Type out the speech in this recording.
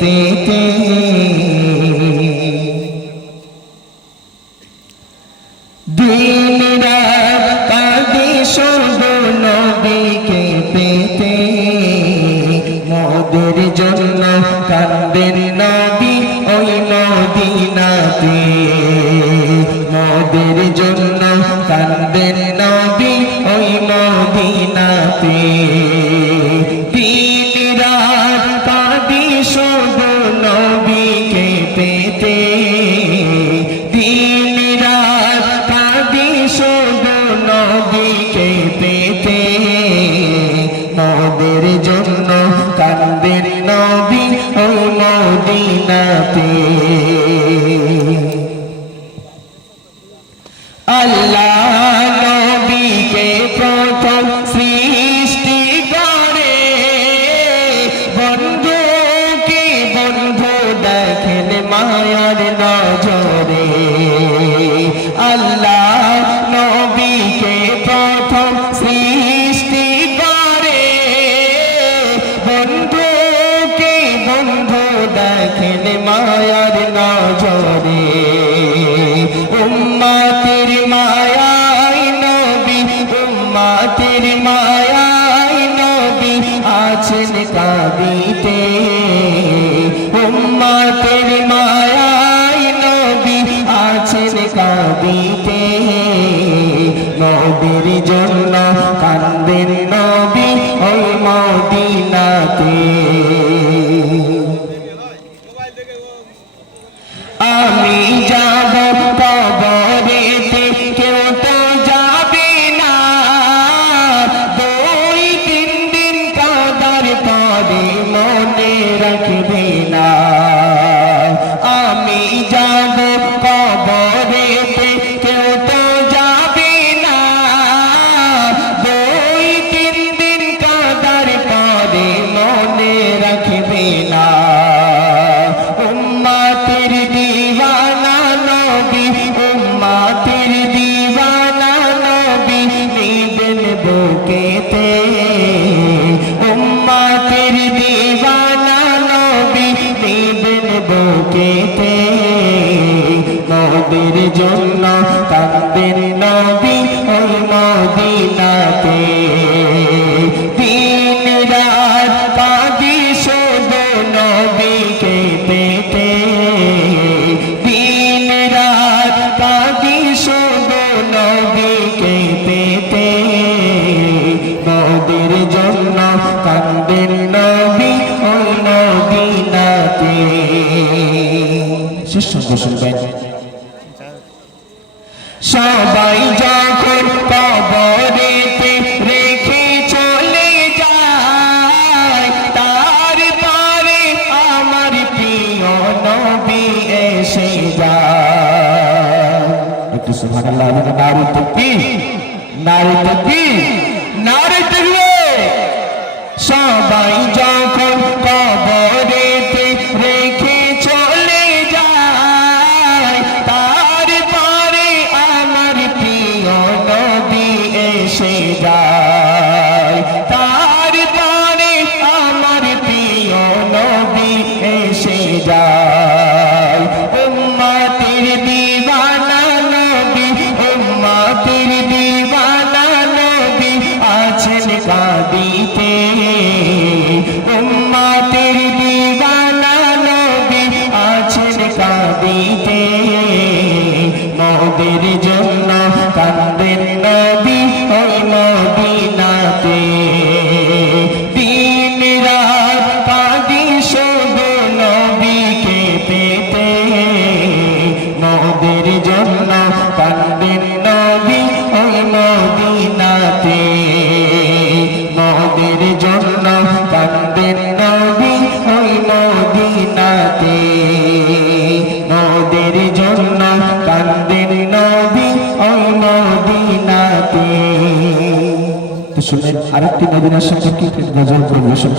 পেতে। দিন রাত কাঁদি শুধু নবীকে পেতে। মোদের জন্য কান্দেন নবী ওই মদিনাতে মোদের জন্য মোদের জন্য কান্দের নবী ও মদিনাতে। আল্লাহ নবীকে প্রথম সৃষ্টি করে। বন্ধু কি বন্ধু দেখেন মায়ার নজরে। আল্লাহ মায়ার নজরে উম্মাতের মায়াই নবী, উম্মাতের মায়াই নবী আছেন কাবিতে উম্মাতের মায়াই নবী আছেন কাবিতে নবীর জন্য কান্দেন নবী, ওই মদিনাতে উম্মাতের দিবানা নবী নিবেন বুকেতে। উম্মাতির দিবানা নবী নিবেন বুকেতে। জন্য কান্দের নবী ওই নদীনাতে শেষ সঙ্গে শুনবেন। সবাই যখন কবরেতে রেখে চলে যায় তারপরে আমার প্রিয় নবী এসে যায়। একটু সুবহানাল্লাহ নারী তাকবীর নারী তাকবীর নারী তাকবীর। শুনলেন আরেকটি মদিনার সম্পর্কে নজর পরিবেশন